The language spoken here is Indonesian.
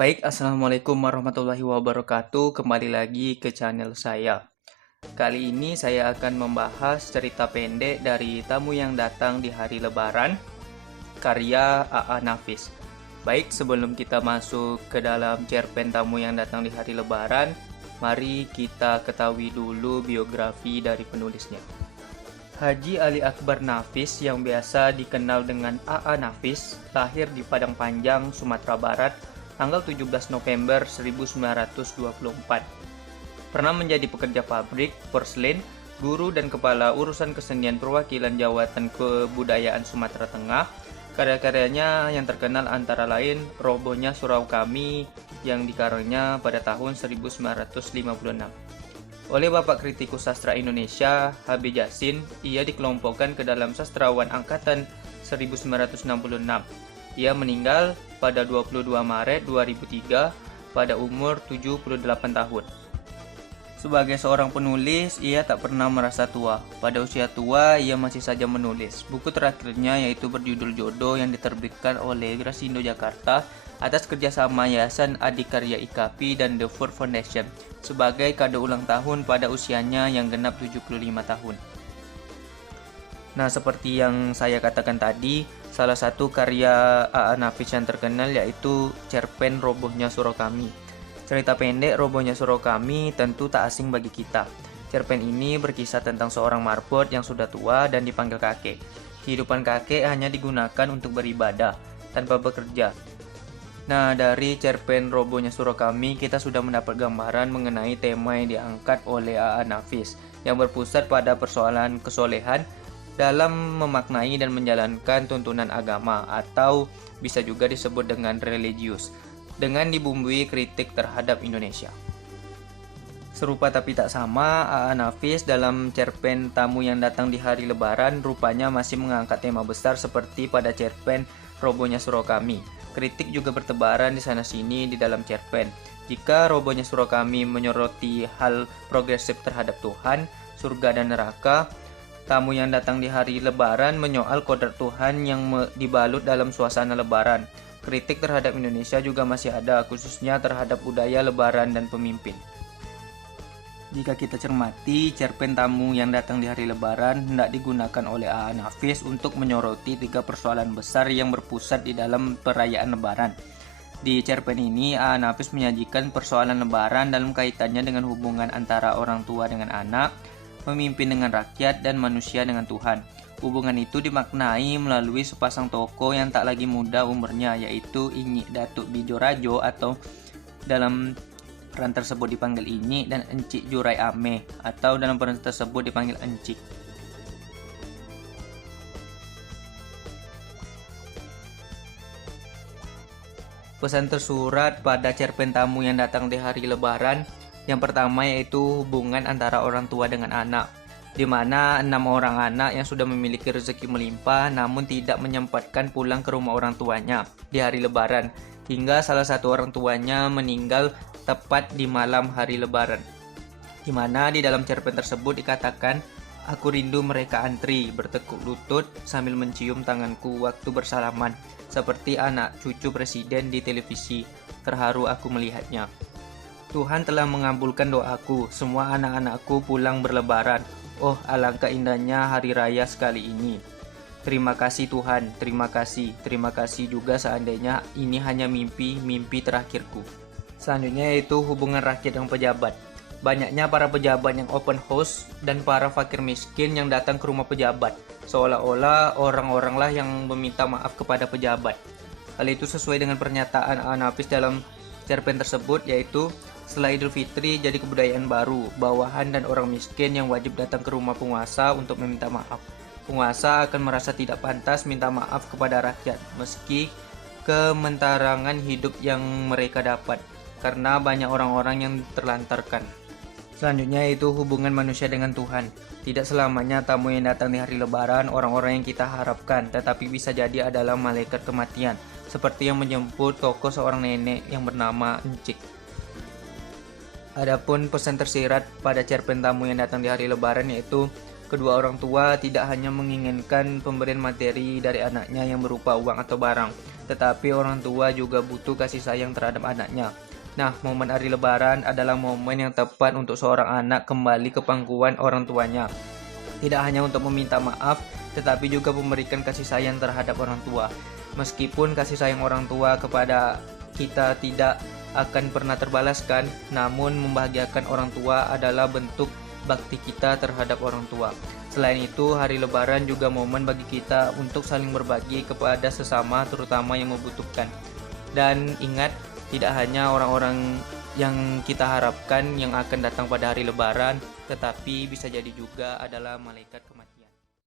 Baik, Assalamualaikum warahmatullahi wabarakatuh. Kembali lagi ke channel saya. Kali ini saya akan membahas cerita pendek dari Tamu yang Datang di Hari Lebaran, karya A.A. Nafis. Baik, sebelum kita masuk ke dalam cerpen Tamu yang Datang di Hari Lebaran, mari kita ketahui dulu biografi dari penulisnya. Haji Ali Akbar Nafis yang biasa dikenal dengan A.A. Nafis lahir di Padang Panjang, Sumatera Barat, tanggal 17 November 1924. Pernah menjadi pekerja pabrik, porselen, guru dan kepala urusan kesenian perwakilan jawatan kebudayaan Sumatera Tengah. Karya-karyanya yang terkenal antara lain Robohnya Surau Kami yang dikarangnya pada tahun 1956. Oleh Bapak Kritikus Sastra Indonesia, H.B. Jasin, ia dikelompokkan ke dalam sastrawan angkatan 1966. Ia meninggal pada 22 Maret 2003 pada umur 78 tahun. Sebagai seorang penulis, ia tak pernah merasa tua. Pada usia tua, ia masih saja menulis. Buku terakhirnya yaitu berjudul Jodoh yang diterbitkan oleh Grasindo Jakarta atas kerjasama Yayasan Adikarya IKAPI dan The Ford Foundation sebagai kado ulang tahun pada usianya yang genap 75 tahun. Nah, seperti yang saya katakan tadi, salah satu karya A.A. Nafis yang terkenal yaitu cerpen Robohnya Surau Kami. Cerita pendek Robohnya Surau Kami tentu tak asing bagi kita. Cerpen ini berkisah tentang seorang marbot yang sudah tua dan dipanggil kakek. Kehidupan kakek hanya digunakan untuk beribadah, tanpa bekerja. Nah, dari cerpen Robohnya Surau Kami, kita sudah mendapat gambaran mengenai tema yang diangkat oleh A.A. Nafis, yang berpusat pada persoalan kesolehan dalam memaknai dan menjalankan tuntunan agama, atau bisa juga disebut dengan religius, dengan dibumbui kritik terhadap Indonesia. Serupa tapi tak sama, A.A. Nafis dalam cerpen Tamu yang Datang di Hari Lebaran rupanya masih mengangkat tema besar seperti pada cerpen Robohnya Surau Kami. Kritik juga bertebaran di sana-sini di dalam cerpen. Jika Robohnya Surau Kami menyoroti hal progresif terhadap Tuhan, surga dan neraka, Tamu yang Datang di Hari Lebaran menyoal kodrat Tuhan yang dibalut dalam suasana Lebaran. Kritik terhadap Indonesia juga masih ada, khususnya terhadap budaya Lebaran dan pemimpin. Jika kita cermati, cerpen Tamu yang Datang di Hari Lebaran hendak digunakan oleh A.A. Nafis untuk menyoroti 3 persoalan besar yang berpusat di dalam perayaan Lebaran. Di cerpen ini, A.A. Nafis menyajikan persoalan Lebaran dalam kaitannya dengan hubungan antara orang tua dengan anak, pemimpin dengan rakyat, dan manusia dengan Tuhan. Hubungan itu dimaknai melalui sepasang tokoh yang tak lagi muda umurnya, yaitu Inyik Datuk Bijo Rajo atau dalam peran tersebut dipanggil Inyik, dan Encik Jurai Ame atau dalam peran tersebut dipanggil Encik. Pesan tersurat pada cerpen Tamu yang Datang di Hari Lebaran yang pertama yaitu hubungan antara orang tua dengan anak, di mana 6 orang anak yang sudah memiliki rezeki melimpah namun tidak menyempatkan pulang ke rumah orang tuanya di hari Lebaran, hingga salah satu orang tuanya meninggal tepat di malam hari Lebaran. Di mana di dalam cerpen tersebut dikatakan, "Aku rindu mereka antri, bertekuk lutut sambil mencium tanganku waktu bersalaman, seperti anak cucu presiden di televisi. Terharu aku melihatnya. Tuhan telah mengabulkan doaku, semua anak-anakku pulang berlebaran. Oh, alangkah indahnya hari raya sekali ini. Terima kasih Tuhan, terima kasih juga seandainya ini hanya mimpi terakhirku." Selanjutnya yaitu hubungan rakyat dan pejabat. Banyaknya para pejabat yang open house dan para fakir miskin yang datang ke rumah pejabat, seolah-olah orang-oranglah yang meminta maaf kepada pejabat. Hal itu sesuai dengan pernyataan A.A. Nafis dalam cerpen tersebut, yaitu setelah Idul Fitri jadi kebudayaan baru, bawahan dan orang miskin yang wajib datang ke rumah penguasa untuk meminta maaf. Penguasa akan merasa tidak pantas minta maaf kepada rakyat, meski kementarangan hidup yang mereka dapat, karena banyak orang-orang yang terlantarkan. Selanjutnya yaitu hubungan manusia dengan Tuhan. Tidak selamanya tamu yang datang di hari Lebaran orang-orang yang kita harapkan, tetapi bisa jadi adalah malaikat kematian, seperti yang menjemput tokoh seorang nenek yang bernama Encik. Adapun pesan tersirat pada cerpen Tamu yang Datang di Hari Lebaran yaitu Kedua orang tua tidak hanya menginginkan pemberian materi dari anaknya yang berupa uang atau barang, tetapi orang tua juga butuh kasih sayang terhadap anaknya. Nah, momen hari Lebaran adalah momen yang tepat untuk seorang anak kembali ke pangkuan orang tuanya. Tidak hanya untuk meminta maaf, tetapi juga memberikan kasih sayang terhadap orang tua. Meskipun kasih sayang orang tua kepada kita tidak akan pernah terbalaskan, namun membahagiakan orang tua adalah bentuk bakti kita terhadap orang tua. Selain itu, hari Lebaran juga momen bagi kita untuk saling berbagi kepada sesama, terutama yang membutuhkan. Dan ingat, tidak hanya orang-orang yang kita harapkan yang akan datang pada hari Lebaran, tetapi bisa jadi juga adalah malaikat kematian.